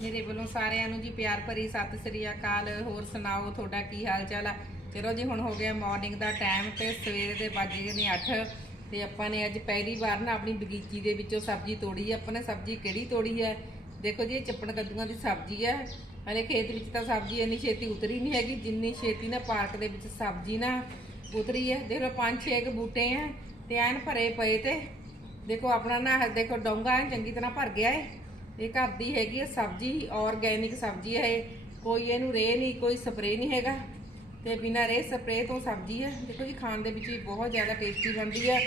ਮੇਰੇ ਵੱਲੋਂ ਸਾਰਿਆਂ ਨੂੰ ਜੀ ਪਿਆਰ ਭਰੀ ਸਤਿ ਸ੍ਰੀ ਅਕਾਲ। ਹੋਰ ਸੁਣਾਓ, ਤੁਹਾਡਾ ਕੀ ਹਾਲ ਚਾਲ ਆ? ਚਲੋ ਜੀ, ਹੁਣ ਹੋ ਗਿਆ ਮਾਰਨਿੰਗ ਦਾ ਟਾਈਮ ਤੇ ਸਵੇਰ ਦੇ ਵੱਜ ਗਏ ਨੇ 8 ਤੇ ਆਪਾਂ ਨੇ ਅੱਜ ਪਹਿਲੀ ਵਾਰ ਨਾ ਆਪਣੀ ਬਗੀਚੀ ਦੇ ਵਿੱਚੋਂ ਸਬਜ਼ੀ ਤੋੜੀ ਆ। ਆਪਾਂ ਨੇ ਸਬਜ਼ੀ ਕਿਹੜੀ ਤੋੜੀ ਹੈ ਦੇਖੋ ਜੀ, ਇਹ ਚੱਪਣ ਕੱਦੂਆਂ ਦੀ ਸਬਜ਼ੀ ਹੈ ਹਲੇ ਖੇਤ ਵਿੱਚ ਤਾਂ ਸਬਜ਼ੀ ਇੰਨੀ ਛੇਤੀ ਉਤਰੀ ਨਹੀਂ ਹੈਗੀ, ਜਿੰਨੀ ਛੇਤੀ ਨਾ ਪਾਰਕ ਦੇ ਵਿੱਚ ਸਬਜ਼ੀ ਨਾ ਉਤਰੀ ਹੈ ਦੇਖ ਲਓ ਪੰਜ ਛੇ ਕੁ ਬੂਟੇ ਆ ਤੇ ਐਨ ਭਰੇ ਪਏ ਤੇ। ਦੇਖੋ, ਆਪਣਾ ਨਾ, ਦੇਖੋ, ਡੋਂਗਾ ਚੰਗੀ ਤਰ੍ਹਾਂ ਭਰ ਗਿਆ ਹੈ ਇਹ ਘਰ ਦੀ ਹੈਗੀ ਹੈ ਸਬਜ਼ੀ ਆਰਗੈਨਿਕ ਸਬਜ਼ੀ ਹੈ ਇਹ। ਕੋਈ ਇਹਨੂੰ ਰੇ ਨਹੀਂ, ਕੋਈ ਸਪਰੇ ਨਹੀਂ ਹੈਗਾ। ਤੇ ਬਿਨਾਂ ਰੇ ਸਪਰੇ ਤੋਂ ਸਬਜ਼ੀ ਹੈ ਦੇਖੋ ਜੀ, ਖਾਣ ਦੇ ਵਿੱਚ ਵੀ ਬਹੁਤ ਜ਼ਿਆਦਾ ਟੇਸਟੀ ਬਣਦੀ ਹੈ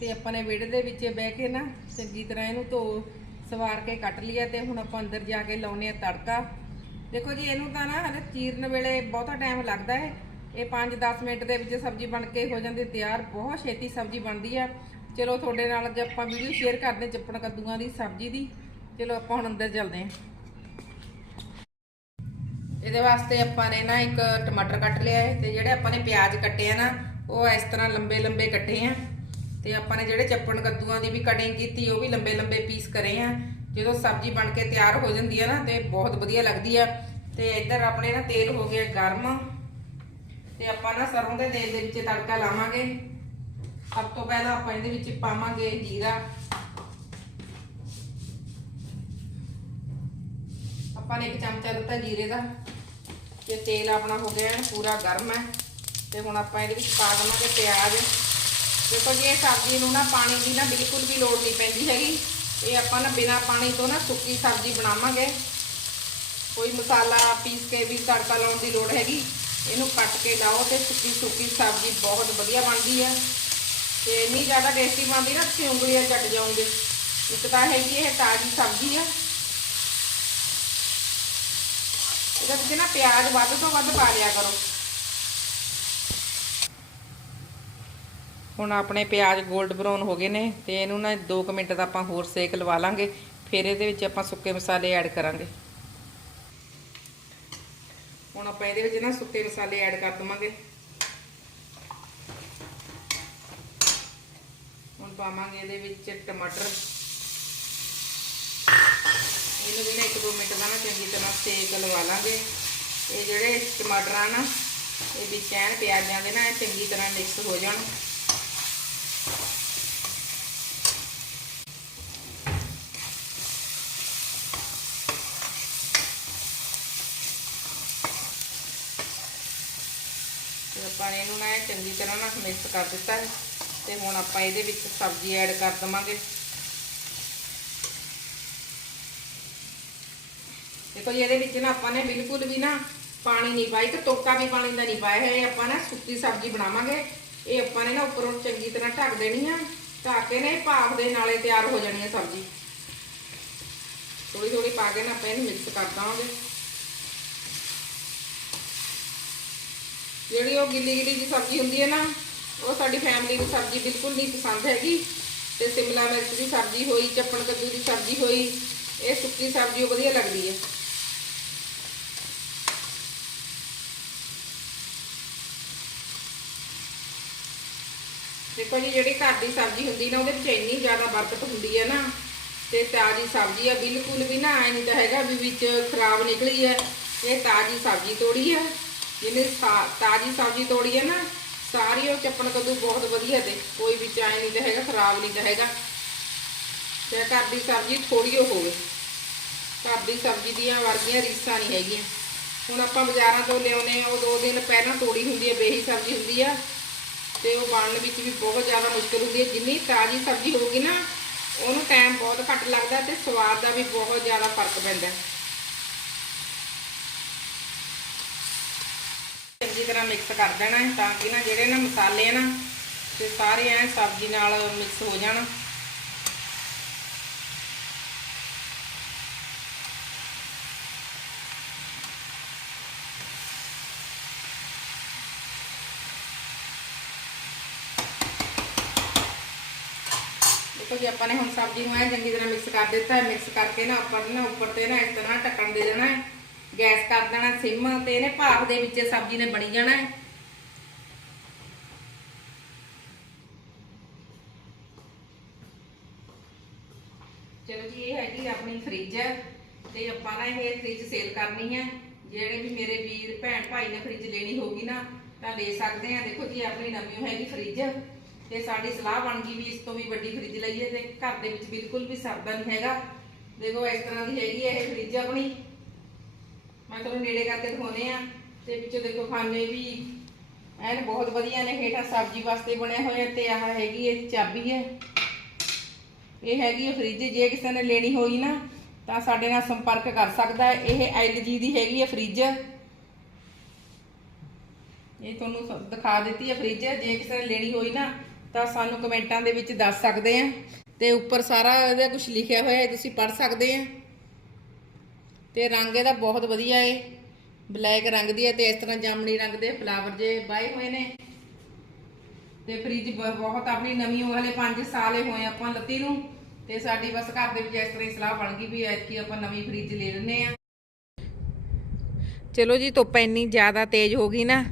ਤੇ ਆਪਾਂ ਨੇ ਵਿਹੜੇ ਦੇ ਵਿੱਚ ਬਹਿ ਕੇ ਨਾ ਚੰਗੀ ਤਰ੍ਹਾਂ ਇਹਨੂੰ ਧੋ, ਸਵਾਰ ਕੇ ਕੱਟ ਲਿਆ ਤੇ ਹੁਣ ਆਪਾਂ ਅੰਦਰ ਜਾ ਕੇ ਲਾਉਨੇ ਆ ਤੜਕਾ। ਦੇਖੋ ਜੀ, ਇਹਨੂੰ ਤਾਂ ਨਾ ਹਲੇ ਚੀਰਨ ਵੇਲੇ ਬਹੁਤਾ ਟਾਈਮ ਲੱਗਦਾ ਹੈ। ਇਹ 5-10 ਮਿੰਟ ਦੇ ਵਿੱਚ ਸਬਜ਼ੀ ਬਣ ਕੇ ਹੋ ਜਾਂਦੀ, ਤਿਆਰ ਬਹੁਤ ਛੇਤੀ ਸਬਜ਼ੀ ਬਣਦੀ ਆ। ਚਲੋ ਤੁਹਾਡੇ ਨਾਲ ਅੱਜ ਆਪਾਂ ਵੀਡੀਓ ਸ਼ੇਅਰ ਕਰਦੇ ਹਾਂ ਚੱਪਣ ਕੱਦੂਆਂ ਦੀ ਸਬਜ਼ੀ ਦੀ। ਚਲੋ ਆਪਾਂ ਹੁਣ ਅੰਦਰ ਚੱਲਦੇ ਹਾਂ। ਇਹਦੇ ਵਾਸਤੇ ਆਪਾਂ ਨੇ ਨਾ ਇੱਕ ਟਮਾਟਰ ਕੱਟ ਲਿਆ ਹੈ ਤੇ ਜਿਹੜੇ ਆਪਾਂ ਨੇ ਪਿਆਜ਼ ਕੱਟੇ ਆ ਨਾ, ਉਹ ਇਸ ਤਰ੍ਹਾਂ ਲੰਬੇ ਲੰਬੇ ਕੱਟੇ ਆ। ਤੇ ਆਪਾਂ ਨੇ ਜਿਹੜੇ ਚੱਪਣ ਕੱਦੂਆਂ ਦੀ ਵੀ ਕਟਿੰਗ ਕੀਤੀ, ਉਹ ਵੀ ਲੰਬੇ ਲੰਬੇ ਪੀਸ ਕਰੇ ਆ। ਜਦੋਂ ਸਬਜ਼ੀ ਬਣ ਕੇ ਤਿਆਰ ਹੋ ਜਾਂਦੀ ਆ ਨਾ, ਤੇ ਬਹੁਤ ਵਧੀਆ ਲੱਗਦੀ ਆ। ਤੇ ਇੱਧਰ ਆਪਣੇ ਨਾ ਤੇਲ ਹੋ ਗਿਆ ਗਰਮ। ਤੇ ਆਪਾਂ ਨਾ ਸਰੋਂ ਦੇ ਤੇਲ ਦੇ ਵਿੱਚ ਤੜਕਾ ਲਾਵਾਂਗੇ। ਸਭ ਤੋਂ ਪਹਿਲਾਂ ਆਪਾਂ ਇਹਦੇ ਵਿੱਚ ਪਾਵਾਂਗੇ ਜੀਰਾ। ਆਪਾਂ ਨੇ ਇੱਕ ਚਮਚਾ ਦਿੱਤਾ ਜੀਰੇ ਦਾ ਤੇ ਤੇਲ ਆਪਣਾ ਹੋ ਗਿਆ ਐਨ ਪੂਰਾ ਗਰਮ ਹੈ ਤੇ ਹੁਣ ਆਪਾਂ ਇਹਦੇ ਵਿੱਚ ਪਾ ਦੇਵਾਂਗੇ ਪਿਆਜ਼। ਦੇਖੋ ਜੀ, ਇਹ ਸਬਜ਼ੀ ਨੂੰ ਨਾ ਪਾਣੀ ਦੀ ਨਾ ਬਿਲਕੁਲ ਵੀ ਲੋੜ ਨਹੀਂ ਪੈਂਦੀ ਹੈਗੀ। ਇਹ ਆਪਾਂ ਨਾ ਬਿਨਾ ਪਾਣੀ ਤੋਂ ਨਾ ਸੁੱਕੀ ਸਬਜ਼ੀ ਬਣਾਵਾਂਗੇ। ਕੋਈ ਮਸਾਲਾ, ਪੀਸ ਕੇ ਵੀ ਤੜਕਾ ਲਾਉਣ ਦੀ ਲੋੜ ਹੈਗੀ। ਇਹਨੂੰ ਕੱਟ ਕੇ ਲਾਓ ਤੇ ਸੁੱਕੀ ਸੁੱਕੀ ਸਬਜ਼ੀ ਬਹੁਤ ਵਧੀਆ ਬਣਦੀ ਹੈ। ਤੇ ਇੰਨੀ ਜ਼ਿਆਦਾ ਟੇਸਟੀ ਬਣਦੀ ਨਾ ਤੁਸੀਂ ਉਂਗਲੀਆਂ ਚੱਟ ਜਾਓਗੇ ਇੱਕ ਤਾਂ ਹੈਗੀ ਇਹ ਤਾਜ਼ੀ ਸਬਜ਼ੀ ਆ। ਇਹਦੇ ਵਿੱਚ ਨਾ ਪਿਆਜ਼ ਵੱਧ ਤੋਂ ਵੱਧ ਪਾ ਲਿਆ ਕਰੋ। ਹੁਣ ਆਪਣੇ ਪਿਆਜ਼ 골ਡ ਬਰਾਊਨ ਹੋ ਗਏ ਨੇ ਤੇ ਇਹਨੂੰ ਨਾ 2 ਮਿੰਟ ਦਾ ਆਪਾਂ ਹੋਰ ਸੇਕ ਲਵਾ ਲਾਂਗੇ, ਫਿਰ ਇਹਦੇ ਵਿੱਚ ਆਪਾਂ ਸੁੱਕੇ ਮਸਾਲੇ ਐਡ ਕਰਾਂਗੇ। ਹੁਣ ਆਪਾਂ ਇਹਦੇ ਵਿੱਚ ਨਾ ਸੁੱਕੇ ਮਸਾਲੇ ਐਡ ਕਰ ਦਵਾਂਗੇ। ਹੁਣ ਪਾਵਾਂਗੇ ਇਹਦੇ ਵਿੱਚ ਟਮਾਟਰ। ਇਹਨੂੰ ਵੀ ਨਾ 1-2 ਮਿੰਟ ਦਾ ਨਾ ਚੰਗੀ ਤਰ੍ਹਾਂ ਸੇਕ ਲਵਾ ਲਾਂਗੇ। ਇਹ ਜਿਹੜੇ ਟਮਾਟਰ ਆ ਨਾ, ਇਹ ਵਿੱਚ ਐਨ ਪਿਆਜ਼ਾਂ ਦੇ ਨਾ, ਇਹ ਚੰਗੀ ਤਰ੍ਹਾਂ ਮਿਕਸ ਹੋ ਜਾਣ। ਤੇ ਆਪਾਂ ਇਹਨੂੰ ਨਾ ਚੰਗੀ ਤਰ੍ਹਾਂ ਨਾਲ ਮਿਕਸ ਕਰ ਦਿੱਤਾ ਤੇ ਹੁਣ ਆਪਾਂ ਇਹਦੇ ਵਿੱਚ ਸਬਜ਼ੀ ਐਡ ਕਰ ਦਵਾਂਗੇ। ਦੇਖੋ ਜੀ ਇਹਦੇ ਵਿੱਚ ਨਾ ਆਪਾਂ ਨੇ ਬਿਲਕੁਲ ਵੀ ਨਾ ਪਾਣੀ ਨਹੀਂ ਪਾਈ ਤੇ ਟੋਕਾ ਵੀ ਪਾਣੀ ਦਾ ਨਹੀਂ ਪਾਇਆ ਹੈ ਆਪਾਂ ਨਾ ਸੁੱਕੀ ਸਬਜ਼ੀ ਬਣਾਵਾਂਗੇ। ਇਹ ਆਪਾਂ ਨੇ ਨਾ ਉੱਪਰੋਂ ਚੰਗੀ ਤਰ੍ਹਾਂ ਢੱਕ ਦੇਣੀ ਆ, ਢੱਕ ਕੇ ਨੇ ਭਾਫ ਦੇ ਨਾਲੇ ਤਿਆਰ ਹੋ ਜਾਣੀ ਹੈ ਸਬਜ਼ੀ। ਥੋੜੀ ਥੋੜੀ ਪਾ ਕੇ ਨਾ ਆਪਾਂ ਇਹਨੂੰ ਮਿਕਸ ਕਰ ਦਾਂਗੇ ਜਿਹੜੀ ਉਹ ਗਿੱਲੀ ਗਿੱਲੀ ਜੀ ਸਬਜ਼ੀ ਹੁੰਦੀ ਹੈ ਨਾ, ਉਹ ਸਾਡੀ ਫੈਮਿਲੀ ਨੂੰ ਸਬਜ਼ੀ ਬਿਲਕੁਲ ਨਹੀਂ ਪਸੰਦ ਹੈਗੀ। ਤੇ ਸਿਮਲਾ ਮਿਰਚ ਦੀ ਸਬਜ਼ੀ ਹੋਈ, ਚੱਪਣ ਕੱਦੂ ਦੀ ਸਬਜ਼ੀ ਹੋਈ, ਇਹ ਸੁੱਕੀ ਸਬਜ਼ੀ ਉਹ ਵਧੀਆ ਲੱਗਦੀ ਹੈ ਜੀ ਜਿਹੜੀ ਘਰ ਦੀ ਸਬਜ਼ੀ ਹੁੰਦੀ ਨਾ, ਉਹਦੇ ਵਿੱਚ ਇੰਨੀ ਜ਼ਿਆਦਾ ਬਰਕਤ ਹੁੰਦੀ ਹੈ ਨਾ, ਤੇ ਤਾਜ਼ੀ ਸਬਜ਼ੀ ਆ, ਬਿਲਕੁਲ ਵੀ ਨਾ, ਐ ਨਹੀਂ ਤਾਂ ਹੈਗਾ ਵੀ ਵਿੱਚ ਖਰਾਬ ਨਿਕਲੀ ਹੈ। ਇਹ ਤਾਜ਼ੀ ਸਬਜ਼ੀ ਤੋੜੀ ਹੈ। ਜਿਹਨੇ ਤਾਜ਼ੀ ਸਬਜ਼ੀ ਤੋੜੀ ਹੈ ਨਾ, ਸਾਰੀ ਉਹ ਚੱਪਣ ਕੱਦੂ ਬਹੁਤ ਵਧੀਆ ਤੇ ਕੋਈ ਵਿੱਚ ਐ ਨਹੀਂ ਤਾਂ ਹੈਗਾ, ਖਰਾਬ ਨਹੀਂ ਤਾਂ ਹੈਗਾ। ਤੇ ਘਰ ਦੀ ਸਬਜ਼ੀ ਥੋੜੀ ਓ ਹੋਵੇ। ਘਰ ਦੀ ਸਬਜ਼ੀ ਦੀਆਂ ਵਰਗੀਆਂ ਰੀਸਾਂ ਨਹੀਂ ਹੈਗੀਆਂ। ਹੁਣ ਆਪਾਂ ਬਾਜ਼ਾਰਾਂ ਤੋਂ ਲਿਆਉਨੇ ਆ ਉਹ ਦੋ ਦਿਨ ਪਹਿਲਾਂ ਤੋੜੀ ਹੁੰਦੀ ਹੈ, ਬੇਹੀ ਸਬਜ਼ੀ ਹੁੰਦੀ ਆ। ਤੇ ਉਹ ਬਣਨ ਵਿੱਚ ਵੀ ਬਹੁਤ ਜ਼ਿਆਦਾ ਮੁਸ਼ਕਲ ਹੁੰਦੀ ਹੈ। ਜਿੰਨੀ ਤਾਜ਼ੀ ਸਬਜ਼ੀ ਹੋਊਗੀ ਨਾ, ਉਹਨੂੰ ਟਾਈਮ ਬਹੁਤ ਘੱਟ ਲੱਗਦਾ ਤੇ ਸਵਾਦ ਦਾ ਵੀ ਬਹੁਤ ਜ਼ਿਆਦਾ ਫ਼ਰਕ ਪੈਂਦਾ ਚੰਗੀ ਤਰ੍ਹਾਂ ਮਿਕਸ ਕਰ ਦੇਣਾ ਤਾਂ ਕਿ ਨਾ ਜਿਹੜੇ ਨਾ ਮਸਾਲੇ ਆ ਨਾ, ਤੇ ਸਾਰੇ ਐ ਸਬਜ਼ੀ ਨਾਲ ਮਿਕਸ ਹੋ ਜਾਣ। ਨੇ ਹੁਣ ਸਬਜ਼ੀ ਨੂੰ ਐ ਚੰਗੀ ਤਰ੍ਹਾਂ ਮਿਕਸ ਕਰ ਦਿੱਤਾ ਹੈ। ਮਿਕਸ ਕਰਕੇ ਨਾ ਉੱਪਰ ਨਾ ਉੱਪਰ ਤੇ ਨਾ ਇਸ ਤਰ੍ਹਾਂ ਢੱਕਣ ਦੇ ਦੇਣਾ ਹੈ। ਗੈਸ ਕਰ ਦੇਣਾ ਸਿਮ ਤੇ ਇਹਨੇ ਭਾਫ ਦੇ ਵਿੱਚ ਸਬਜ਼ੀ ਨੇ ਬਣੀ ਜਾਣਾ ਹੈ। ਚਲੋ ਜੀ, ਇਹ ਹੈਗੀ ਆਪਣੀ ਫ੍ਰਿਜ ਤੇ ਆਪਾਂ ਨਾ ਇਹ ਫ੍ਰਿਜ ਸੇਲ ਕਰਨੀ ਹੈ। ਜਿਹੜੇ ਵੀ ਮੇਰੇ ਵੀਰ, ਭੈਣ, ਭਾਈ ਨੇ ਫ੍ਰਿਜ ਲੈਣੀ ਹੋਗੀ ਨਾ ਤਾਂ ਲੈ ਸਕਦੇ ਆ ਦੇਖੋ ਜੀ, ਆਪਣੀ ਨਵੀਂ ਹੈਗੀ ਫ੍ਰਿਜ ਤੇ ਸਾਡੀ ਸਲਾਹ ਬਣ ਗਈ ਵੀ ਇਸ ਤੋਂ ਵੀ ਵੱਡੀ ਫ੍ਰਿਜ ਲਈਏ ਤੇ ਘਰ ਦੇ ਵਿੱਚ ਬਿਲਕੁਲ ਵੀ ਸਰਦਾ ਨਹੀਂ ਹੈਗਾ। ਦੇਖੋ, ਇਸ ਤਰ੍ਹਾਂ ਦੀ ਹੈਗੀ ਹੈ ਇਹ ਫ੍ਰਿਜ ਆਪਣੀ। ਮੈਂ ਤੁਹਾਨੂੰ ਨੇੜੇ ਕਰਕੇ ਦਿਖਾਉਨੇ ਆ ਤੇ ਵਿੱਚੋਂ ਦੇਖੋ, ਖਾਨੇ ਵੀ ਐਨ ਬਹੁਤ ਵਧੀਆ ਨੇ, ਹੇਠਾਂ ਸਬਜ਼ੀ ਵਾਸਤੇ ਬਣੇ ਹੋਏ ਤੇ ਆਹ ਹੈਗੀ ਇਹਦੀ ਚਾਬੀ ਹੈ। ਇਹ ਹੈਗੀ ਹੈ ਫ੍ਰਿਜ, ਜੇ ਕਿਸੇ ਨੇ ਲੈਣੀ ਹੋਈ ਨਾ, ਤਾਂ ਸਾਡੇ ਨਾਲ ਸੰਪਰਕ ਕਰ ਸਕਦਾ ਹੈ। ਇਹ LG ਦੀ ਹੈਗੀ ਹੈ ਫ੍ਰਿਜ। ਇਹ ਤੁਹਾਨੂੰ ਦਿਖਾ ਦਿੱਤੀ ਹੈ ਫ੍ਰਿਜ। ਜੇ ਕਿਸੇ ਨੇ ਲੈਣੀ ਹੋਈ ਨਾ ਤਾਂ ਸਾਨੂੰ ਕਮੈਂਟਾਂ ਦੇ ਵਿੱਚ ਦੱਸ ਸਕਦੇ ਆ। ਤੇ ਉੱਪਰ ਸਾਰਾ ਇਹਦਾ ਕੁਝ ਲਿਖਿਆ ਹੋਇਆ ਹੈ, ਤੁਸੀਂ ਪੜ੍ਹ ਸਕਦੇ ਆ। ਤੇ ਰੰਗ ਇਹਦਾ ਬਹੁਤ ਵਧੀਆ ਏ। ਬਲੈਕ ਰੰਗ ਦੀ ਹੈ ਤੇ ਇਸ ਤਰ੍ਹਾਂ ਜਾਮਣੀ ਰੰਗ ਦੇ ਫਲਾਵਰ ਜੇ ਬਾਏ ਹੋਏ ਨੇ। ਤੇ ਫ੍ਰਿਜ ਬ- ਬਹੁਤ ਆਪਣੀ ਨਵੀਂ ਹੋ ਹਲੇ 5 ਸਾਲ ਹੀ ਹੋਏ ਆਪਾਂ ਲੱਤੀ ਨੂੰ। ਤੇ ਸਾਡੀ ਬਸ ਘਰ ਦੇ ਵਿੱਚ ਇਸ ਤਰ੍ਹਾਂ ਹੀ ਸਲਾਹ ਬਣ ਗਈ ਵੀ ਐਤਕੀ ਆਪਾਂ ਨਵੀਂ ਫ੍ਰਿਜ ਲੈ ਲੈਨੇ ਆ। ਚਲੋ ਜੀ, ਧੁੱਪ ਇੰਨੀ ਜ਼ਿਆਦਾ ਤੇਜ਼ ਹੋ ਗਈ ਨਾ।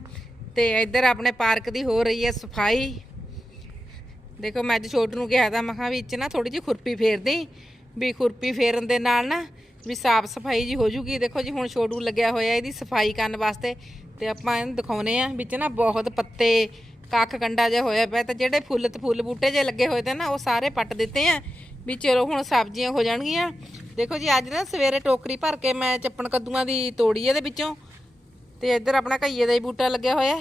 ਤੇ ਇੱਧਰ ਆਪਣੇ ਪਾਰਕ ਦੀ ਹੋ ਰਹੀ ਹੈ ਸਫ਼ਾਈ। ਦੇਖੋ ਮੈਂ ਅੱਜ ਛੋਟ ਨੂੰ ਕਿਹਾ ਤਾਂ ਮੈਂ ਕਿਹਾ ਵੀ ਇੱਚ ਨਾ ਥੋੜੀ ਜਿਹੀ ਖੁਰਪੀ ਫੇਰ ਦੇ ਵੀ ਖੁਰਪੀ ਫੇਰਨ ਦੇ ਨਾਲ ਨਾ ਵੀ ਸਾਫ਼ ਸਫ਼ਾਈ ਜੀ ਹੋ ਜੂਗੀ। ਦੇਖੋ ਜੀ, ਹੁਣ ਛੋਟੂ ਲੱਗਿਆ ਹੋਇਆ ਇਹਦੀ ਸਫ਼ਾਈ ਕਰਨ ਵਾਸਤੇ ਤੇ ਆਪਾਂ ਇਹਨੂੰ ਦਿਖਾਉਨੇ ਆ ਵਿੱਚ ਨਾ ਬਹੁਤ ਪੱਤੇ, ਕੱਖ ਕੰਡਾ ਜਿਹਾ ਹੋਇਆ ਪਿਆ ਤਾਂ ਜਿਹੜੇ ਫੁੱਲ ਤੇ ਫੁੱਲ ਬੂਟੇ ਜੇ ਲੱਗੇ ਹੋਏ ਤੇ ਨਾ ਉਹ ਸਾਰੇ ਪੱਟ ਦਿੱਤੇ ਆ। ਵੀ ਚਲੋ ਹੁਣ ਸਬਜ਼ੀਆਂ ਹੋ ਜਾਣਗੀਆਂ। ਦੇਖੋ ਜੀ, ਅੱਜ ਨਾ ਸਵੇਰੇ ਟੋਕਰੀ ਭਰ ਕੇ ਮੈਂ ਚੱਪਣ ਕੱਦੂਆਂ ਦੀ ਤੋੜੀ ਇਹਦੇ ਵਿੱਚੋਂ ਤੇ ਇੱਧਰ ਆਪਣਾ ਘਈਏ ਦਾ ਹੀ ਬੂਟਾ ਲੱਗਿਆ ਹੋਇਆ।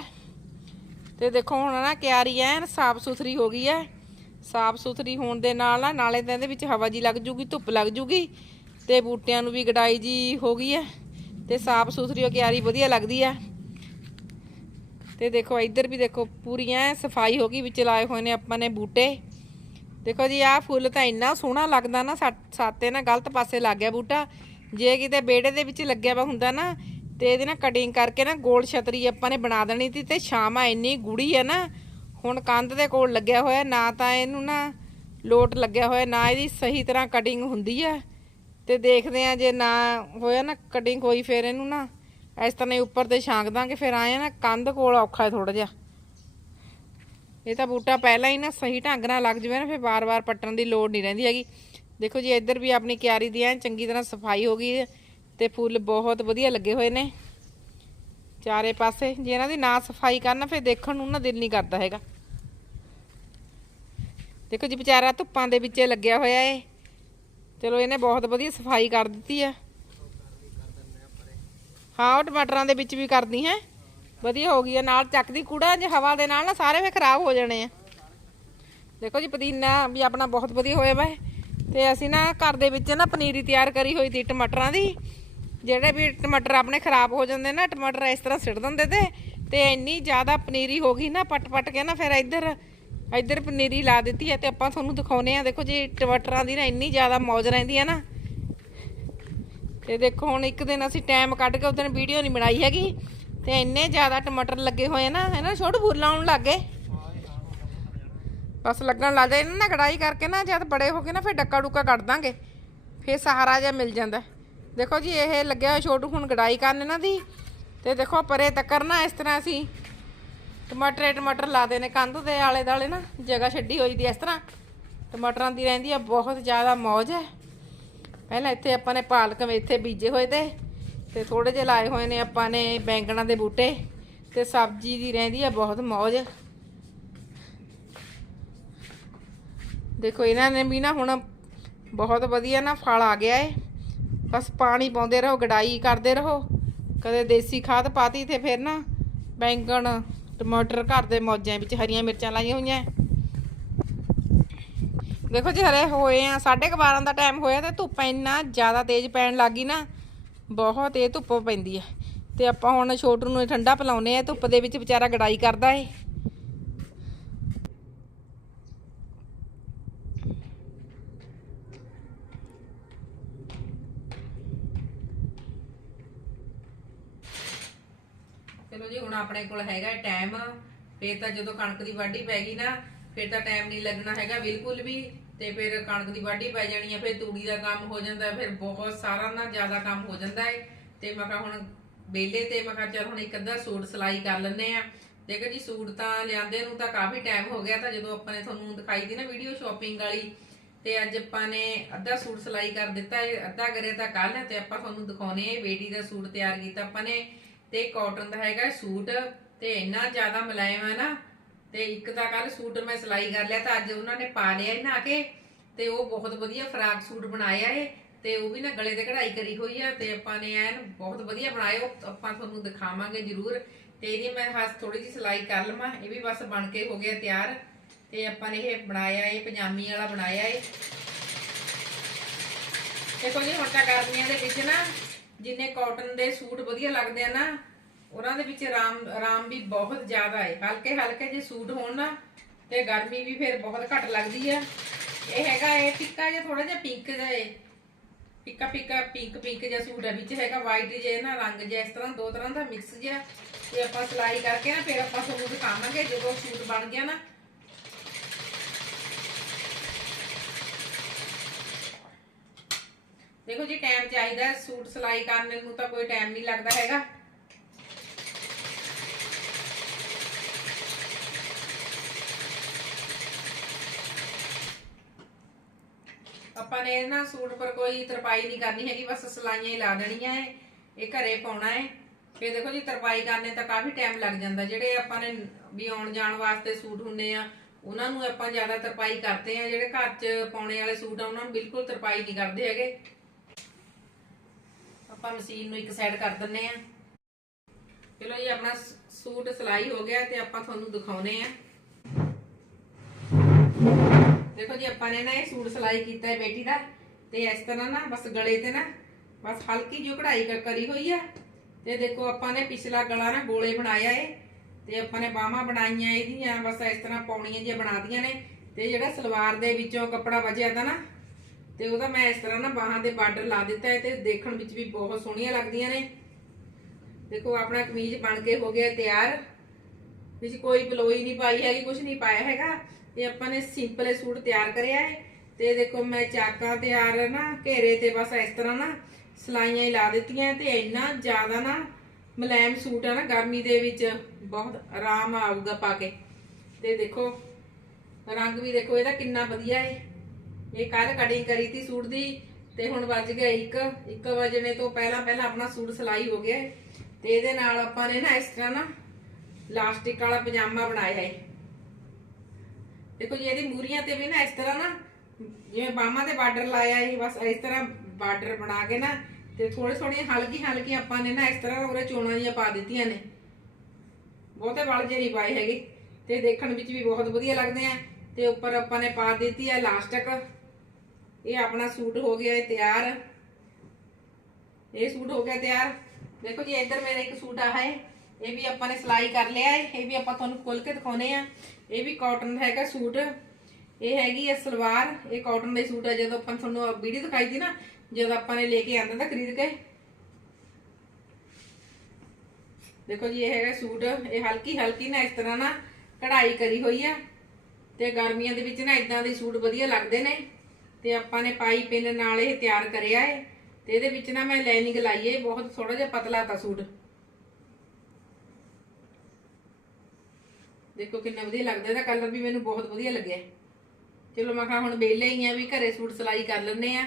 ਤੇ ਦੇਖੋ ਹੁਣ ਨਾ ਕਿਆਰੀ ਐਨ ਸਾਫ਼ ਸੁਥਰੀ ਹੋ ਗਈ ਐ। ਸਾਫ਼ ਸੁਥਰੀ ਹੋਣ ਦੇ ਨਾਲ ਨਾ, ਨਾਲੇ ਤਾਂ ਇਹਦੇ ਵਿੱਚ ਹਵਾ ਜੀ ਲੱਗ ਜੂਗੀ, ਧੁੱਪ ਲੱਗ ਜੂਗੀ ਤੇ ਬੂਟਿਆਂ ਨੂੰ ਵੀ ਗਡਾਈ ਜੀ ਹੋ ਗਈ ਐ ਤੇ ਸਾਫ਼ ਸੁਥਰੀ ਉਹ ਕਿਆਰੀ ਵਧੀਆ ਲੱਗਦੀ ਐ। ਤੇ ਦੇਖੋ ਇੱਧਰ ਵੀ ਦੇਖੋ ਪੂਰੀ ਐ ਸਫ਼ਾਈ ਹੋ ਗਈ, ਵਿੱਚ ਲਾਏ ਹੋਏ ਨੇ ਆਪਾਂ ਨੇ ਬੂਟੇ। ਦੇਖੋ ਜੀ, ਆਹ ਫੁੱਲ ਤਾਂ ਇੰਨਾ ਸੋਹਣਾ ਲੱਗਦਾ ਨਾ ਸਾਤੇ ਨਾ ਗਲਤ ਪਾਸੇ ਲੱਗ ਗਿਆ ਬੂਟਾ। ਜੇ ਕਿਤੇ ਬੇੜੇ ਦੇ ਵਿੱਚ ਲੱਗਿਆ ਵਾ ਹੁੰਦਾ ਨਾ ਤੇ ਇਹਦੇ ਨਾਲ ਕਟਿੰਗ ਕਰਕੇ ਨਾ ਗੋਲ ਛਤਰੀ ਆਪਾਂ ਨੇ ਬਣਾ ਦੇਣੀ ਸੀ ਤੇ ਛਾਵਾਂ ਇੰਨੀ ਗੂੜੀ ਹੈ ਨਾ, ਹੁਣ ਕੰਧ ਦੇ ਕੋਲ ਲੱਗਿਆ ਹੋਇਆ, ਨਾ ਤਾਂ ਇਹਨੂੰ ਨਾ ਲੋਟ ਲੱਗਿਆ ਹੋਇਆ, ਨਾ ਇਹਦੀ ਸਹੀ ਤਰ੍ਹਾਂ ਕਟਿੰਗ ਹੁੰਦੀ ਹੈ ਤੇ ਦੇਖਦੇ ਆ ਜੇ ਨਾ ਹੋਇਆ ਨਾ ਕਟਿੰਗ ਹੋਈ ਫਿਰ ਇਹਨੂੰ ਨਾ ਇਸ ਤਰ੍ਹਾਂ ਹੀ ਉੱਪਰ ਤੇ ਛਾਂਕ ਦਾਂਗੇ, ਫਿਰ ਆਏ ਨਾ ਕੰਧ ਕੋਲ ਔਖਾ ਥੋੜਾ ਜਿਹਾ। ਇਹ ਤਾਂ ਬੂਟਾ ਪਹਿਲਾਂ ਹੀ ਨਾ ਸਹੀ ਢੰਗ ਨਾਲ ਲੱਗ ਜਵੇ ਨਾ, ਫਿਰ ਵਾਰ-ਵਾਰ ਪੱਟਣ ਦੀ ਲੋੜ ਨਹੀਂ ਰਹਿੰਦੀ ਹੈਗੀ। ਦੇਖੋ ਜੀ, ਇੱਧਰ ਵੀ ਆਪਣੀ ਕਿਆਰੀ ਦੀ ਐਨ ਚੰਗੀ ਤਰ੍ਹਾਂ ਸਫ਼ਾਈ ਹੋ ਗਈ ਤੇ ਫੁੱਲ ਬਹੁਤ ਵਧੀਆ ਲੱਗੇ ਹੋਏ ਨੇ। ਚਾਰੇ ਪਾਸੇ ਜੇ ਇਹਨਾਂ ਦੀ ਨਾ ਸਫ਼ਾਈ ਕਰਨ, ਫਿਰ ਦੇਖਣ ਨੂੰ ਨਾ ਦਿਲ ਨਹੀਂ ਕਰਦਾ ਹੈਗਾ। ਦੇਖੋ ਜੀ ਵਿਚਾਰਾ ਧੁੱਪਾਂ ਦੇ ਵਿੱਚ ਲੱਗਿਆ ਹੋਇਆ ਏ। ਚਲੋ ਇਹਨੇ ਬਹੁਤ ਵਧੀਆ ਸਫ਼ਾਈ ਕਰ ਦਿੱਤੀ ਆ। ਹਾਂ, ਉਹ ਟਮਾਟਰਾਂ ਦੇ ਵਿੱਚ ਵੀ ਕਰਦੀ ਹੈ। ਵਧੀਆ ਹੋ ਗਈ ਆ, ਨਾਲ ਚੱਕਦੀ ਕੂੜਾ ਜੇ ਹਵਾ ਦੇ ਨਾਲ ਨਾ ਸਾਰੇ ਫੇ ਖਰਾਬ ਹੋ ਜਾਣੇ ਆ। ਦੇਖੋ ਜੀ ਪੁਦੀਨਾ ਵੀ ਆਪਣਾ ਬਹੁਤ ਵਧੀਆ ਹੋਇਆ ਵਾ ਤੇ ਅਸੀਂ ਨਾ ਘਰ ਦੇ ਵਿੱਚ ਨਾ ਪਨੀਰੀ ਤਿਆਰ ਕਰੀ ਹੋਈ ਸੀ ਟਮਾਟਰਾਂ ਦੀ। ਜਿਹੜੇ ਵੀ ਟਮਾਟਰ ਆਪਣੇ ਖਰਾਬ ਹੋ ਜਾਂਦੇ ਨਾ, ਟਮਾਟਰ ਇਸ ਤਰ੍ਹਾਂ ਸਿੱਟ ਦਿੰਦੇ ਤੇ ਤੇ ਇੰਨੀ ਜ਼ਿਆਦਾ ਪਨੀਰੀ ਹੋ ਗਈ ਨਾ ਪੱਟ ਪੱਟ ਕੇ ਨਾ, ਫਿਰ ਇੱਧਰ ਇੱਧਰ ਪਨੀਰੀ ਲਾ ਦਿੱਤੀ ਹੈ ਤੇ ਆਪਾਂ ਤੁਹਾਨੂੰ ਦਿਖਾਉਨੇ ਆ ਦੇਖੋ ਜੀ, ਟਮਾਟਰਾਂ ਦੀ ਨਾ ਇੰਨੀ ਜ਼ਿਆਦਾ ਮੌਜ ਰਹਿੰਦੀ ਹੈ ਨਾ। ਤੇ ਦੇਖੋ, ਹੁਣ ਇੱਕ ਦਿਨ ਅਸੀਂ ਟਾਈਮ ਕੱਢ ਕੇ ਉਦੋਂ ਵੀਡੀਓ ਨਹੀਂ ਬਣਾਈ ਹੈਗੀ। ਤੇ ਇੰਨੇ ਜ਼ਿਆਦਾ ਟਮਾਟਰ ਲੱਗੇ ਹੋਏ ਨਾ, ਹੈ ਨਾ, ਛੋਟ ਫੁੱਲ ਆਉਣ ਲੱਗੇ ਬਸ ਲੱਗਣ ਲੱਗ ਜਾ ਇਹਨਾਂ ਨਾਲ ਕੜਾਈ ਕਰਕੇ ਨਾ, ਜਦ ਬੜੇ ਹੋ ਗਏ ਨਾ, ਫਿਰ ਡੱਕਾ ਡੁੱਕਾ ਕੱਢ ਦਾਂਗੇ। ਫਿਰ ਸਹਾਰਾ ਜਿਹਾ ਮਿਲ ਜਾਂਦਾ। ਦੇਖੋ ਜੀ, ਇਹ ਲੱਗਿਆ ਹੋਇਆ ਛੋਟੂ ਹੁਣ ਗੜਾਈ ਕਰਨ ਇਹਨਾਂ ਦੀ। ਤੇ ਦੇਖੋ, ਪਰੇ ਤੱਕਰ ਨਾ ਇਸ ਤਰ੍ਹਾਂ ਅਸੀਂ ਟਮਾਟਰ ਹੀ ਟਮਾਟਰ ਲਾਦੇ ਨੇ ਕੰਧ ਦੇ ਆਲੇ ਦਾਲੇ ਨਾ, ਜਗ੍ਹਾ ਛੱਡੀ ਹੋਈ ਦੀ ਇਸ ਤਰ੍ਹਾਂ। ਟਮਾਟਰਾਂ ਦੀ ਰਹਿੰਦੀ ਆ, ਬਹੁਤ ਜ਼ਿਆਦਾ ਮੌਜ ਹੈ। ਪਹਿਲਾਂ ਇੱਥੇ ਆਪਾਂ ਨੇ ਪਾਲਕ ਮੇਥੇ ਬੀਜੇ ਹੋਏ ਤੇ ਤੇ ਥੋੜੇ ਜਿਹੇ ਲਾਏ ਹੋਏ ਨੇ ਆਪਾਂ ਨੇ ਬੈਂਗਣਾਂ ਦੇ ਬੂਟੇ, ਤੇ ਸਬਜ਼ੀ ਦੀ ਰਹਿੰਦੀ ਆ, ਬਹੁਤ ਮੌਜ। ਦੇਖੋ, ਇਹਨਾਂ ਨੇ ਵੀ ਨਾ ਹੁਣ ਬਹੁਤ ਵਧੀਆ ਨਾ ਫਲ ਆ ਗਿਆ ਏ। ਬਸ ਪਾਣੀ ਪਾਉਂਦੇ ਰਹੋ, ਗੜਾਈ ਕਰਦੇ ਰਹੋ। ਕਦੇ ਦੇਸੀ ਖਾਦ ਪਾਤੀ ਤੇ ਫਿਰ ਨਾ ਬੈਂਗਣ, ਟਮਾਟਰ ਘਰ ਦੇ ਮੌਜਾਂ ਵਿੱਚ ਹਰੀਆਂ ਮਿਰਚਾਂ ਲਾਈਆਂ ਹੋਈਆਂ। ਦੇਖੋ ਜੀ ਹਰੇ ਹੋਏ ਆ 12:30 ਦਾ ਟਾਈਮ ਹੋਇਆ ਤੇ ਧੁੱਪ ਇੰਨਾ ਜ਼ਿਆਦਾ ਤੇਜ਼ ਪੈਣ ਲੱਗੀ ਨਾ, ਬਹੁਤ ਇਹ ਧੁੱਪ ਪੈਂਦੀ ਹੈ ਤੇ ਆਪਾਂ ਹੁਣ ਛੋਟੂ ਨੂੰ ਠੰਡਾ ਪਿਲਾਉਨੇ ਆ, ਧੁੱਪ ਦੇ ਵਿੱਚ ਵਿਚਾਰਾ ਗੜਾਈ ਕਰਦਾ ਏ ਚਲੋ ਜੀ ਹੁਣ ਆਪਣੇ ਕੋਲ ਹੈਗਾ ਟਾਈਮ ਫੇਰ ਤਾਂ ਜਦੋਂ ਕਣਕ ਦੀ ਵਾਢੀ ਪੈ ਗਈ ਨਾ, ਫੇਰ ਤਾਂ ਟਾਈਮ ਨਹੀਂ ਲੱਗਣਾ ਹੈਗਾ ਬਿਲਕੁਲ ਵੀ, ਤੇ ਫਿਰ ਕਣਕ ਦੀ ਵਾਢੀ ਪੈ ਜਾਣੀ ਹੈ ਫਿਰ ਤੂੜੀ ਦਾ ਕੰਮ ਹੋ ਜਾਂਦਾ, ਫਿਰ ਬਹੁਤ ਸਾਰਾ ਨਾ ਜ਼ਿਆਦਾ ਕੰਮ ਹੋ ਜਾਂਦਾ ਏ ਤੇ ਮੈਂ ਕਿਹਾ ਹੁਣ ਵਿਹਲੇ ਤੇ ਮੈਂ ਕਿਹਾ ਚੱਲ ਹੁਣ ਇੱਕ ਅੱਧਾ ਸੂਟ ਸਿਲਾਈ ਕਰ ਲੈਂਦੇ ਆ ਦੇਖੋ ਜੀ, ਸੂਟ ਤਾਂ ਲਿਆਂਦੇ ਨੂੰ ਤਾਂ ਕਾਫੀ ਟਾਈਮ ਹੋ ਗਿਆ, ਤਾਂ ਜਦੋਂ ਆਪਾਂ ਨੇ ਤੁਹਾਨੂੰ ਦਿਖਾਈ ਦੀ ਨਾ ਵੀਡੀਓ ਸ਼ਾਪਿੰਗ ਵਾਲੀ, ਤੇ ਅੱਜ ਆਪਾਂ ਨੇ ਅੱਧਾ ਸੂਟ ਸਿਲਾਈ ਕਰ ਦਿੱਤਾ ਇਹ ਅੱਧਾ ਕਰਿਆ ਤਾਂ ਕੱਲ ਤੇ ਆਪਾਂ ਤੁਹਾਨੂੰ ਦਿਖਾਉਣੇ ਆ ਬੇਟੀ ਦਾ ਸੂਟ ਤਿਆਰ ਕੀਤਾ ਆਪਾਂ ਨੇ। ਤੇ ਕਾਟਨ ਦਾ ਹੈਗਾ ਸੂਟ, ਤੇ ਇੰਨਾ ਜ਼ਿਆਦਾ ਮੁਲਾਇਮ ਹੈ ਨਾ, ਤੇ ਇੱਕ ਤਾਂ ਕੱਲ ਸੂਟ ਮੈਂ ਸਿਲਾਈ ਕਰ ਲਿਆ ਤਾਂ ਅੱਜ ਉਹਨਾਂ ਨੇ ਪਾ ਲਿਆ ਇਹ ਕੇ, ਤੇ ਉਹ ਬਹੁਤ ਵਧੀਆ ਫਰਾਕ ਸੂਟ ਬਣਾਇਆ ਏ, ਤੇ ਉਹ ਵੀ ਨਾ ਗਲੇ ਤੇ ਕਢਾਈ ਕਰੀ ਹੋਈ ਆ, ਤੇ ਆਪਾਂ ਨੇ ਐਨ ਬਹੁਤ ਵਧੀਆ ਬਣਾਏ, ਉਹ ਆਪਾਂ ਤੁਹਾਨੂੰ ਦਿਖਾਵਾਂਗੇ ਜ਼ਰੂਰ, ਤੇ ਇਹਦੀ ਮੈਂ ਹੱਸ ਥੋੜੀ ਜਿਹੀ ਸਿਲਾਈ ਕਰ ਲਵਾਂ, ਇਹ ਵੀ ਬਸ ਬਣ ਕੇ ਹੋ ਗਿਆ ਤਿਆਰ, ਤੇ ਆਪਾਂ ਨੇ ਇਹ ਬਣਾਇਆ ਇਹ ਪਜਾਮੀ ਵਾਲਾ ਬਣਾਇਆ ਏ। ਦੇਖੋ ਜੀ, ਹੁਣ ਤਾਂ ਗਰਮੀਆਂ ਦੇ ਵਿੱਚ ਨਾ ਜਿੰਨੇ ਕਾਟਨ ਦੇ ਸੂਟ ਵਧੀਆ ਲੱਗਦੇ ਆ ਨਾ, ਉਹਨਾਂ ਦੇ ਵਿੱਚ ਆਰਾਮ ਆਰਾਮ ਵੀ ਬਹੁਤ ਜ਼ਿਆਦਾ ਹੈ ਹਲਕੇ ਹਲਕੇ ਜੇ ਸੂਟ ਹੋਣ ਨਾ, ਤੇ ਗਰਮੀ ਵੀ ਫਿਰ ਬਹੁਤ ਘੱਟ ਲੱਗਦੀ ਆ। ਇਹ ਹੈਗਾ ਇਹ ਫਿੱਕਾ ਜਿਹਾ ਥੋੜਾ ਜਿਹਾ ਪਿੰਕ ਜਿਹਾ ਹੈ ਫਿੱਕਾ ਫਿੱਕਾ ਪਿੰਕ ਪਿੰਕ ਜਿਹਾ ਸੂਟ ਹੈ ਵਿੱਚ ਹੈਗਾ ਵਾਈਟ ਜਿਹਾ ਨਾ ਰੰਗ ਜਿਹਾ, ਇਸ ਤਰ੍ਹਾਂ ਦੋ ਤਰ੍ਹਾਂ ਦਾ ਮਿਕਸ ਜਿਹਾ। ਤੇ ਆਪਾਂ ਸਿਲਾਈ ਕਰਕੇ ਨਾ, ਫਿਰ ਆਪਾਂ ਸੂਟ ਦਿਖਾਵਾਂਗੇ ਜਦੋਂ ਸੂਟ ਬਣ ਗਿਆ ਨਾ ਦੇਖੋ ਜੀ ਟਾਈਮ ਚਾਹੀਦਾ ਸੂਟ ਸਿਲਾਈ ਕਰਨ ਨੂੰ ਤਾਂ ਕੋਈ ਟਾਈਮ ਨਹੀਂ ਲੱਗਦਾ ਹੈਗਾ। ਆਪਾਂ ਨੇ ਨਾ ਸੂਟ ਪਰ ਕੋਈ ਤਰਪਾਈ ਨਹੀਂ ਕਰਨੀ ਹੈਗੀ, ਬਸ ਸਲਾਈਆਂ ਹੀ ਲਾ ਦੇਣੀਆਂ ਹੈ ਇਹ ਘਰੇ ਪਾਉਣਾ ਹੈ ਫਿਰ ਦੇਖੋ ਜੀ, ਤਰਪਾਈ ਕਰਨੇ ਤਾਂ ਕਾਫੀ ਟਾਈਮ ਲੱਗ ਜਾਂਦਾ। ਜਿਹੜੇ ਆਪਾਂ ਨੇ ਵੀ ਆਉਣ ਜਾਣ ਵਾਸਤੇ ਸੂਟ ਹੁੰਨੇ ਆ, ਉਹਨਾਂ ਨੂੰ ਆਪਾਂ ਜ਼ਿਆਦਾ ਤਰਪਾਈ ਕਰਦੇ ਆ। ਜਿਹੜੇ ਘਰ 'ਚ ਪਾਉਣੇ ਵਾਲੇ ਸੂਟ ਆ, ਉਹਨਾਂ ਨੂੰ ਬਿਲਕੁਲ ਤਰਪਾਈ ਨਹੀਂ ਕਰਦੇ ਹੈਗੇ। ਆਪਾਂ ਮਸ਼ੀਨ ਨੂੰ ਇੱਕ ਸਾਈਡ ਕਰ ਦਿੰਨੇ ਆ। ਚਲੋ ਜੀ, ਆਪਣਾ ਸੂਟ ਸਿਲਾਈ ਹੋ ਗਿਆ ਤੇ ਆਪਾਂ ਤੁਹਾਨੂੰ ਦਿਖਾਉਨੇ ਆ। ਦੇਖੋ ਜੀ, ਆਪਾਂ ਨੇ ਨਾ ਇਹ ਸੂਟ ਸਿਲਾਈ ਕੀਤਾ ਹੈ ਬੇਟੀ ਦਾ ਤੇ ਇਸ ਤਰ੍ਹਾਂ ਨਾ ਬਸ ਗਲੇ ਤੇ ਨਾ ਬਸ ਹਲਕੀ ਜਿਹੀ ਕਢਾਈ ਕਰੀ ਹੋਈ ਆ। ਤੇ ਦੇਖੋ, ਆਪਾਂ ਨੇ ਪਿਛਲਾ ਗਲਾ ਨਾ ਗੋਲੇ ਬਣਾਇਆ ਏ ਤੇ ਆਪਾਂ ਨੇ ਬਾਹਾਂ ਬਣਾਈਆਂ ਇਹਦੀਆਂ, ਬਸ ਇਸ ਤਰ੍ਹਾਂ ਪੌਣੀਆਂ ਜਿਹੀਆਂ ਬਣਾਦੀਆਂ ਨੇ ਤੇ ਜਿਹੜਾ ਸਲਵਾਰ ਦੇ ਵਿੱਚੋਂ ਕੱਪੜਾ ਬਚਿਆ ਦਾ ਨਾ ਤੇ ਉਹਦਾ ਮੈਂ ਇਸ ਤਰ੍ਹਾਂ ਨਾ ਬਾਹਾਂ ਦੇ ਬਾਰਡਰ ਲਾ ਦਿੱਤਾ ਹੈ ਤੇ ਦੇਖਣ ਵਿੱਚ ਵੀ ਬਹੁਤ ਸੋਹਣੀਆਂ ਲੱਗਦੀਆਂ ਨੇ। ਦੇਖੋ, ਆਪਣਾ ਕਮੀਜ਼ ਬਣ ਕੇ ਹੋ ਗਿਆ ਤਿਆਰ। ਵਿੱਚ ਕੋਈ ਬਲੋਈ ਨਹੀਂ ਪਾਈ ਹੈਗੀ ਕੁਝ ਨਹੀਂ ਪਾਇਆ ਹੈਗਾ। ਇਹ ਆਪਾਂ ਨੇ ਸਿੰਪਲ ਸੂਟ ਤਿਆਰ ਕਰਿਆ ਹੈ। ਤੇ ਦੇਖੋ, ਮੈਂ ਚਾਕਾਂ ਤਿਆਰ ਨਾ, ਘੇਰੇ ਤੇ ਬਸ ਇਸ ਤਰ੍ਹਾਂ ਨਾ ਸਲਾਈਆਂ ਹੀ ਲਾ ਦਿੱਤੀਆਂ ਤੇ ਇੰਨਾ ਜ਼ਿਆਦਾ ਨਾ ਮੁਲਾਇਮ ਸੂਟ ਆ ਨਾ ਗਰਮੀ ਦੇ ਵਿੱਚ, ਬਹੁਤ ਆਰਾਮ ਆਊਗਾ ਪਾ ਕੇ। ਤੇ ਦੇਖੋ, ਰੰਗ ਵੀ ਦੇਖੋ, ਇਹਦਾ ਕਿੰਨਾ ਵਧੀਆ ਹੈ। ਇਹ ਕੱਲ ਕਟਿੰਗ ਕਰੀ ਤੀ ਸੂਟ ਦੀ ਤੇ ਹੁਣ ਵੱਜ ਗਿਆ 1 1 ਵਜਣੇ ਤੋਂ ਪਹਿਲਾਂ ਪਹਿਲਾਂ ਆਪਣਾ ਸੂਟ ਸਿਲਾਈ ਹੋ ਗਿਆ ਹੈ। ਤੇ ਇਹਦੇ ਨਾਲ ਆਪਾਂ ਨੇ ਨਾ ਇਸ ਤਰ੍ਹਾਂ ਨਾ ਲਾਸਟਿਕ ਵਾਲਾ ਪਜਾਮਾ ਬਣਾਇਆ ਹੈ ਦੇਖੋ ਜੀ, ਇਹਦੀ ਮੂਰੀਆਂ ਤੇ ਵੀ ਨਾ ਇਸ ਤਰ੍ਹਾਂ ਨਾ ਜਿਵੇਂ ਬਾਹਾਂ ਤੇ ਬਾਰਡਰ ਲਾਇਆ ਹੈ ਬਸ ਇਸ ਤਰ੍ਹਾਂ ਬਾਰਡਰ ਬਣਾ ਕੇ ਨਾ ਤੇ ਥੋੜੇ ਥੋੜੀਆਂ ਹਲਕੀ ਹਲਕੀ ਆਪਾਂ ਨੇ ਨਾ ਇਸ ਤਰ੍ਹਾਂ ਉਹਰੇ ਚੋਣਾਂ ਜੀਆਂ ਪਾ ਦਿੱਤੀਆਂ ਨੇ। ਬਹੁਤੇ ਵਲ ਜੇ ਨਹੀਂ ਪਾਏ ਹੈਗੇ। ਤੇ ਦੇਖਣ ਵਿੱਚ ਵੀ ਬਹੁਤ ਵਧੀਆ ਲੱਗਦੇ ਆ। ਤੇ ਉੱਪਰ ਆਪਾਂ ਨੇ ਪਾ ਦਿੱਤੀ ਹੈ ਲਾਸਟਿਕ। ਇਹ ਆਪਣਾ ਸੂਟ ਹੋ ਗਿਆ ਹੈ ਤਿਆਰ। ਇਹ ਸੂਟ ਹੋ ਗਿਆ ਤਿਆਰ। ਦੇਖੋ ਜੀ, ਇੱਧਰ ਮੇਰਾ ਇੱਕ ਸੂਟ ਆ ਹੈ। ਇਹ ਵੀ ਆਪਾਂ ਨੇ ਸਿਲਾਈ ਕਰ ਲਿਆ ਹੈ। ਇਹ ਵੀ ਆਪਾਂ ਤੁਹਾਨੂੰ ਖੋਲ ਕੇ ਦਿਖਾਉਨੇ ਆ। ਇਹ ਵੀ ਕਾਟਨ ਦਾ ਹੈਗਾ ਸੂਟ। ਇਹ ਹੈਗੀ ਹੈ ਸਲਵਾਰ। ਇਹ ਕਾਟਨ ਦਾ ਸੂਟ ਆ। ਜਦੋਂ ਆਪਾਂ ਤੁਹਾਨੂੰ ਵੀਡੀਓ ਦਿਖਾਈ ਦੀ ਨਾ, ਜਦੋਂ ਆਪਾਂ ਨੇ ਲੈ ਕੇ ਆਂਦਾ ਤਾਂ ਖਰੀਦ ਕੇ। ਦੇਖੋ ਜੀ, ਇਹ ਹੈਗਾ ਸੂਟ। ਇਹ ਹਲਕੀ ਹਲਕੀ ਨਾ ਇਸ ਤਰ੍ਹਾਂ ਨਾ ਕਢਾਈ ਕਰੀ ਹੋਈ ਆ। ਤੇ ਗਰਮੀਆਂ ਦੇ ਵਿੱਚ ਨਾ ਇਦਾਂ ਦੇ ਸੂਟ ਵਧੀਆ ਲੱਗਦੇ ਨੇ। ਤੇ ਆਪਾਂ ਨੇ ਪਾਈ ਪਿੰਨ ਨਾਲ ਇਹ ਤਿਆਰ ਕਰਿਆ ਏ। ਤੇ ਇਹਦੇ ਵਿੱਚ ਨਾ ਮੈਂ ਲਾਈਨਿੰਗ ਲਾਈ ਏ, ਬਹੁਤ ਥੋੜਾ ਜਿਹਾ ਪਤਲਾ ਤਾ ਸੂਟ। ਦੇਖੋ ਕਿੰਨਾ ਵਧੀਆ ਲੱਗਦਾ, ਇਹਦਾ ਕਲਰ ਵੀ ਮੈਨੂੰ ਬਹੁਤ ਵਧੀਆ ਲੱਗਿਆ। ਚਲੋ ਮੈਂ ਕਿਹਾ ਹੁਣ ਵਿਹਲੇ ਹੀ ਆ ਵੀ ਘਰੇ ਸੂਟ ਸਿਲਾਈ ਕਰ ਲੈਣੇ ਆ।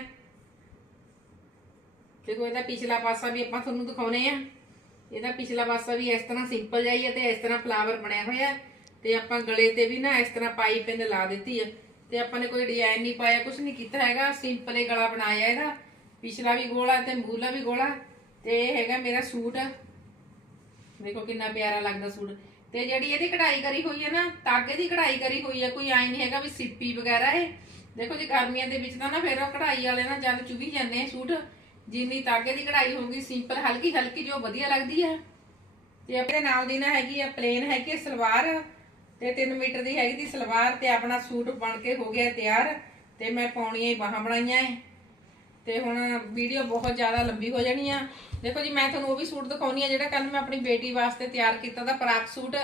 ਦੇਖੋ ਇਹਦਾ ਪਿਛਲਾ ਪਾਸਾ ਵੀ ਆਪਾਂ ਤੁਹਾਨੂੰ ਦਿਖਾਉਨੇ ਆ। ਇਹਦਾ ਪਿਛਲਾ ਪਾਸਾ ਵੀ ਇਸ ਤਰ੍ਹਾਂ ਸਿੰਪਲ ਜਾਈ ਹੈ ਤੇ ਇਸ ਤਰ੍ਹਾਂ ਫਲਾਵਰ ਬਣਿਆ ਹੋਇਆ। ਤੇ ਆਪਾਂ ਗਲੇ ਤੇ ਵੀ ਨਾ ਇਸ ਤਰ੍ਹਾਂ ਪਾਈ ਪਿੰਨ ਲਾ ਦਿੱਤੀ ਹੈ ਤੇ ਆਪਾਂ ਨੇ ਕੋਈ ਡਿਜ਼ਾਈਨ ਨਹੀਂ ਪਾਇਆ ਕੁਝ ਨਹੀਂ ਕੀਤਾ ਹੈਗਾ। ਸਿੰਪਲ ਹੀ ਗਲਾ ਬਣਾਇਆ ਇਹਦਾ। ਪਿਛਲਾ ਵੀ ਗੋਲਾ ਤੇ ਮੂਲਾ ਵੀ ਗੋਲਾ। ਤੇ ਇਹ ਹੈਗਾ ਮੇਰਾ ਸੂਟ। ਦੇਖੋ ਕਿੰਨਾ ਪਿਆਰਾ ਲੱਗਦਾ ਸੂਟ। ਤੇ ਜਿਹੜੀ ਇਹਦੀ ਕਢਾਈ ਕਰੀ ਹੋਈ ਹੈ ਨਾ ਤਾਗੇ ਦੀ ਕਢਾਈ ਕਰੀ ਹੋਈ ਹੈ, ਕੋਈ ਆਈ ਨਹੀਂ ਹੈਗਾ ਵੀ ਸਿੱਪੀ ਵਗੈਰਾ ਇਹ। ਦੇਖੋ ਜੀ ਗਰਮੀਆਂ ਦੇ ਵਿੱਚ ਤਾਂ ਨਾ ਫਿਰ ਉਹ ਕਢਾਈ ਵਾਲੇ ਨਾ ਜਦ ਚੁਭੀ ਜਾਂਦੇ ਸੂਟ। ਜਿੰਨੀ ਤਾਗੇ ਦੀ ਕਢਾਈ ਹੋਊਗੀ ਸਿੰਪਲ ਹਲਕੀ ਹਲਕੀ ਜੋ ਵਧੀਆ ਲੱਗਦੀ ਹੈ। ਤੇ ਆਪਣੇ ਨਾਲ ਦੀ ਨਾ ਹੈਗੀ ਆ ਪਲੇਨ ਹੈਗੀ ਆ ਸਲਵਾਰ। ਤੇ 3 ਮੀਟਰ ਦੀ ਹੈਗੀ ਦੀ ਸਲਵਾਰ ਤੇ ਆਪਣਾ ਸੂਟ ਬਣ ਕੇ ਹੋ ਗਿਆ ਤਿਆਰ ਤੇ ਮੈਂ ਪਾਉਣੀਆਂ ਹੀ ਬਾਹਾਂ ਬਣਾਈਆਂ ਏ ਤੇ ਹੁਣ ਵੀਡੀਓ ਬਹੁਤ ਜ਼ਿਆਦਾ ਲੰਬੀ ਹੋ ਜਾਣੀ ਆ। ਦੇਖੋ ਜੀ, ਮੈਂ ਤੁਹਾਨੂੰ ਉਹ ਵੀ ਸੂਟ ਦਿਖਾਉਣੀ ਆ ਜਿਹੜਾ ਕੱਲ ਮੈਂ ਆਪਣੀ ਬੇਟੀ ਵਾਸਤੇ ਤਿਆਰ ਕੀਤਾ ਦਾ ਫਰਾਕ ਸੂਟ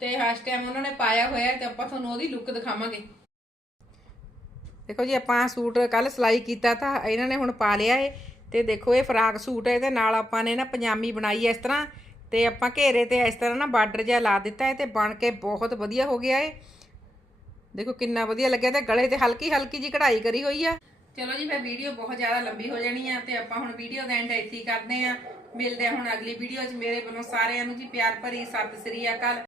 ਤੇ ਇਸ ਟਾਈਮ ਉਹਨਾਂ ਨੇ ਪਾਇਆ ਹੋਇਆ ਹੈ ਤੇ ਆਪਾਂ ਤੁਹਾਨੂੰ ਉਹਦੀ ਲੁੱਕ ਦਿਖਾਵਾਂਗੇ। ਦੇਖੋ ਜੀ, ਆਪਾਂ ਸੂਟ ਕੱਲ ਸਿਲਾਈ ਕੀਤਾ ਤਾਂ ਇਹਨਾਂ ਨੇ ਹੁਣ ਪਾ ਲਿਆ ਏ। ਤੇ ਦੇਖੋ ਇਹ ਫਰਾਕ ਸੂਟ ਹੈ ਇਹਦੇ ਨਾਲ ਆਪਾਂ ਨੇ ਨਾ ਪਜਾਮੀ ਬਣਾਈ ਇਸ ਤਰ੍ਹਾਂ। ਤੇ ਆਪਾਂ ਘੇਰੇ ਤੇ ਇਸ ਤਰ੍ਹਾਂ ਨਾ ਬਾਰਡਰ ਜਿਹਾ ਲਾ ਦਿੱਤਾ ਹੈ ਤੇ ਬਣ ਕੇ ਬਹੁਤ ਵਧੀਆ ਹੋ ਗਿਆ ਏ। ਦੇਖੋ ਕਿੰਨਾ ਵਧੀਆ ਲੱਗਿਆ ਤੇ ਗਲੇ ਤੇ ਹਲਕੀ ਹਲਕੀ ਜੀ ਕਢਾਈ ਕਰੀ ਹੋਈ ਆ। ਚਲੋ ਜੀ ਫਿਰ ਵੀਡੀਓ ਬਹੁਤ ਜ਼ਿਆਦਾ ਲੰਬੀ ਹੋ ਜਾਣੀ ਆ ਤੇ ਆਪਾਂ ਹੁਣ ਵੀਡੀਓ ਦਾ ਐਂਡ ਇੱਥੇ ਹੀ ਕਰਦੇ ਆ। ਮਿਲਦੇ ਆ ਹੁਣ ਅਗਲੀ ਵੀਡੀਓ 'ਚ। ਮੇਰੇ ਵੱਲੋਂ ਸਾਰਿਆਂ ਨੂੰ ਜੀ ਪਿਆਰ ਭਰੀ ਸਤਿ ਸ੍ਰੀ ਅਕਾਲ।